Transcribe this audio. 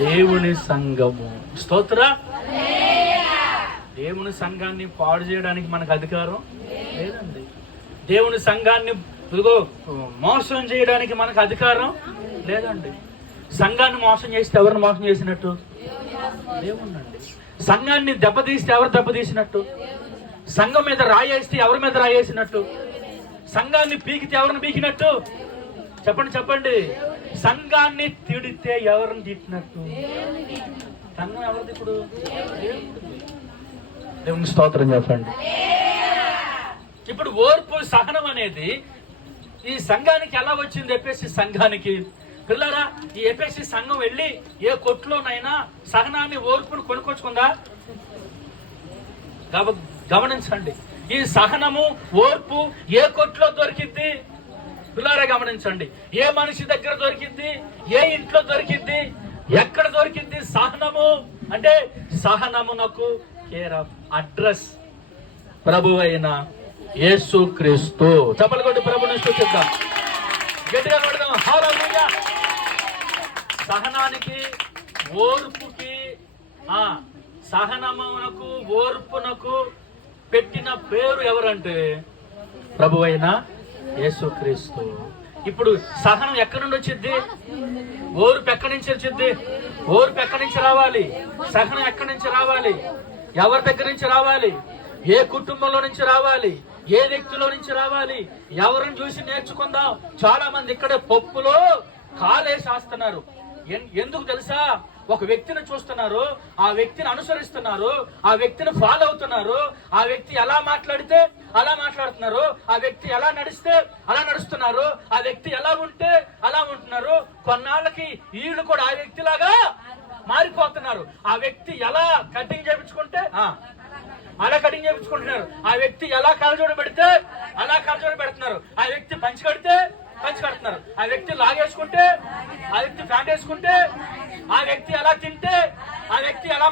దేవుని సంఘము. స్తోత్ర. దేవుని సంఘాన్ని పాడు చేయడానికి మనకు అధికారం లేదండి. దేవుని సంఘాన్ని మోసం చేయడానికి మనకు అధికారం లేదండి. సంఘాన్ని మోసం చేస్తే ఎవరిని మోసం చేసినట్టు? దేవుణ్ణండి. సంఘాన్ని దెబ్బతీస్తే ఎవరు దెబ్బతీసినట్టు? సంఘం మీద రాయేస్తే ఎవరి మీద రాయేసినట్టు? సంఘాన్ని పీకితే ఎవరిని పీకినట్టు? చెప్పండి చెప్పండి. సంఘాన్ని తిడితే ఎవరిని తిట్టినట్టు? సంఘం ఎవరిది ఇప్పుడు? దేవుని స్తోత్రం చెప్పండి. ఇప్పుడు ఓర్పు సహనం అనేది ఈ సంఘానికి ఎలా వచ్చింది? ఎఫెసీ సంఘానికి. పిల్లరా, ఈ ఎఫెసీ సంఘం వెళ్ళి ఏ కొట్లోనైనా సహనాన్ని ఓర్పును కొనుక్కొచ్చుకుందా? గమనించండి. ఈ సహనము ఓర్పు ఏ కొట్లో దొరికింది? పిల్లరా గమనించండి. ఏ మనిషి దగ్గర దొరికింది? ఏ ఇంట్లో దొరికింది? ఎక్కడ దొరికింది సహనము? అంటే సహనమునకు కేర్ ఆఫ్ అడ్రస్ ప్రభు అయిన యేసుక్రీస్తు. చప్పలు కొట్టి ప్రభుని స్తుతిద్దాం, గట్టిగా కొడదాం. హల్లెలూయా. సహనానికి ఓర్పుకి సహనమునకు ఓర్పునకు పెట్టిన పేరు ఎవరంటే ప్రభు అయిన యేసుక్రీస్తు. ఇప్పుడు సహనం ఎక్కడి నుండి వచ్చింది? ఓర్పు ఎక్కడి నుంచి వచ్చింది? ఓర్పు ఎక్కడి నుంచి రావాలి? సహనం ఎక్కడి నుంచి రావాలి? ఎవరి దగ్గర నుంచి రావాలి? ఏ కుటుంబంలో నుంచి రావాలి? ఏ వ్యక్తిలో నుంచి రావాలి? ఎవరిని చూసి నేర్చుకుందాం. చాలా మంది ఇక్కడ పప్పులో కాలేసేస్తున్నారు. ఎందుకు తెలుసా? ఒక వ్యక్తిని చూస్తున్నారు, ఆ వ్యక్తిని అనుసరిస్తున్నారు, ఆ వ్యక్తిని ఫాలో అవుతున్నారు. ఆ వ్యక్తి ఎలా మాట్లాడితే అలా మాట్లాడుతున్నారు, ఆ వ్యక్తి ఎలా నడిస్తే అలా నడుస్తున్నారు, ఆ వ్యక్తి ఎలా ఉంటే అలా ఉంటున్నారు. కొన్నాళ్ళకి వీళ్ళు కూడా ఆ వ్యక్తిలాగా మారిపోతున్నారు. ఆ వ్యక్తి ఎలా కటింగ్ చేయించుకుంటే అలా కటింగ్ చేయించుకుంటున్నారు. ఆ వ్యక్తి ఎలా కళ్ళజోడు పెడితే అలా కళ్ళజోడు పెడుతున్నారు. ఆ వ్యక్తి పంచి కడితే పంచి కడుతున్నారు. ఆ వ్యక్తి లాగేసుకుంటే, ఆ వ్యక్తి ప్యాంట్ వేసుకుంటే, ఆ వ్యక్తి ఎలా తింటే ఆ వ్యక్తి ఎలా